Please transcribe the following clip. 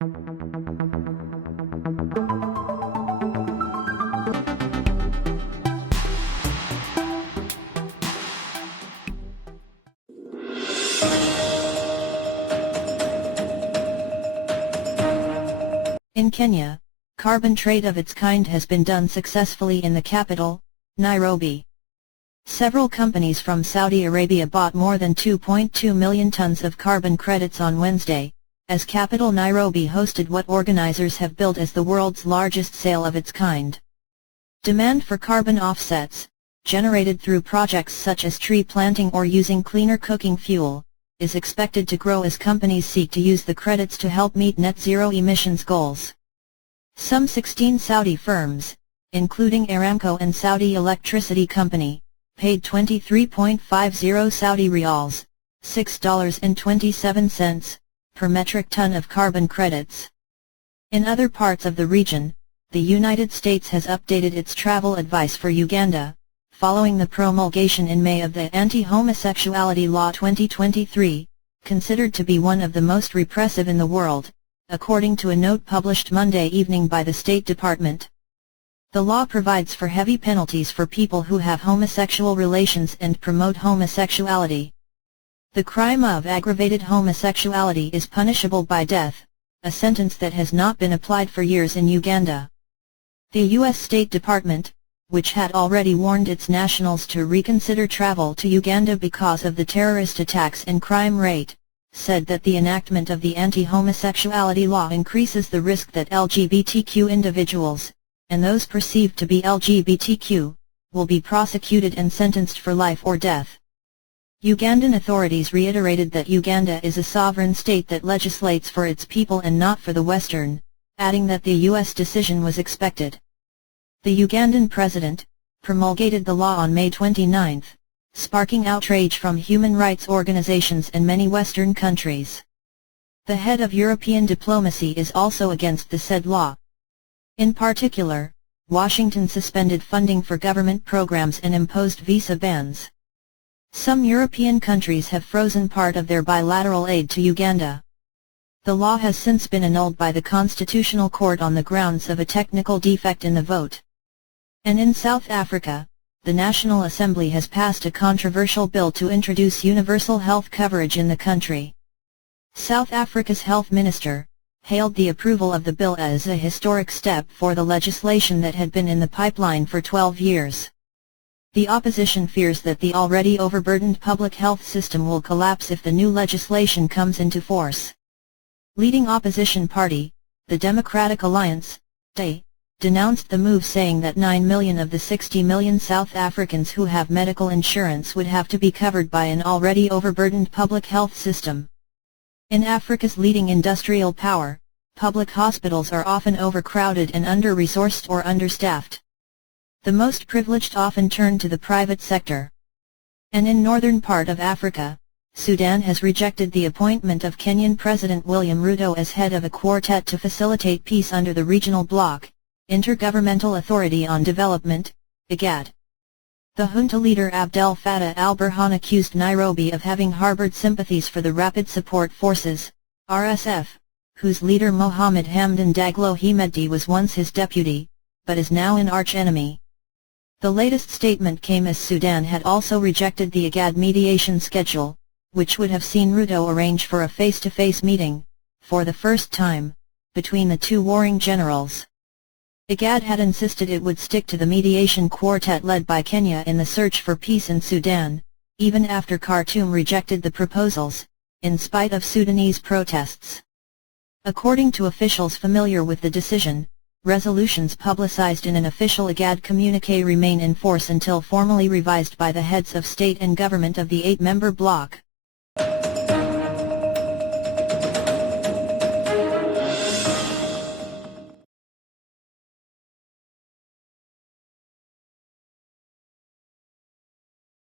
In Kenya, carbon trade of its kind has been done successfully in the capital, Nairobi. Several companies from Saudi Arabia bought more than 2.2 million tons of carbon credits on Wednesday, as capital Nairobi hosted what organizers have billed as the world's largest sale of its kind. Demand for carbon offsets, generated through projects such as tree planting or using cleaner cooking fuel, is expected to grow as companies seek to use the credits to help meet net zero emissions goals. Some 16 Saudi firms, including Aramco and Saudi Electricity Company, paid 23.50 Saudi riyals, $6.27, per metric ton of carbon credits. In other parts of the region, the United States has updated its travel advice for Uganda, following the promulgation in May of the Anti-Homosexuality Law 2023, considered to be one of the most repressive in the world, according to a note published Monday evening by the State Department. The law provides for heavy penalties for people who have homosexual relations and promote homosexuality. The crime of aggravated homosexuality is punishable by death, a sentence that has not been applied for years in Uganda. The U.S. State Department, which had already warned its nationals to reconsider travel to Uganda because of the terrorist attacks and crime rate, said that the enactment of the anti-homosexuality law increases the risk that LGBTQ individuals, and those perceived to be LGBTQ, will be prosecuted and sentenced for life or death. Ugandan authorities reiterated that Uganda is a sovereign state that legislates for its people and not for the Western, adding that the U.S. decision was expected. The Ugandan president promulgated the law on May 29, sparking outrage from human rights organizations in many Western countries. The head of European diplomacy is also against the said law. In particular, Washington suspended funding for government programs and imposed visa bans. Some European countries have frozen part of their bilateral aid to Uganda. The law has since been annulled by the Constitutional Court on the grounds of a technical defect in the vote. And in South Africa, the National Assembly has passed a controversial bill to introduce universal health coverage in the country. South Africa's health minister hailed the approval of the bill as a historic step for the legislation that had been in the pipeline for 12 years. The opposition fears that the already overburdened public health system will collapse if the new legislation comes into force. Leading opposition party, the Democratic Alliance, DA, denounced the move, saying that 9 million of the 60 million South Africans who have medical insurance would have to be covered by an already overburdened public health system. In Africa's leading industrial power, public hospitals are often overcrowded and under-resourced or understaffed. The most privileged often turn to the private sector. And in northern part of Africa, Sudan has rejected the appointment of Kenyan President William Ruto as head of a quartet to facilitate peace under the regional bloc, Intergovernmental Authority on Development, IGAD. The junta leader Abdel Fattah al-Burhan accused Nairobi of having harbored sympathies for the Rapid Support Forces, RSF, whose leader Mohamed Hamdan Daglo Hemedti was once his deputy, but is now an arch-enemy. The latest statement came as Sudan had also rejected the IGAD mediation schedule, which would have seen Ruto arrange for a face-to-face meeting, for the first time, between the two warring generals. IGAD had insisted it would stick to the mediation quartet led by Kenya in the search for peace in Sudan, even after Khartoum rejected the proposals, in spite of Sudanese protests. According to officials familiar with the decision, resolutions publicized in an official IGAD communiqué remain in force until formally revised by the heads of state and government of the 8-member bloc.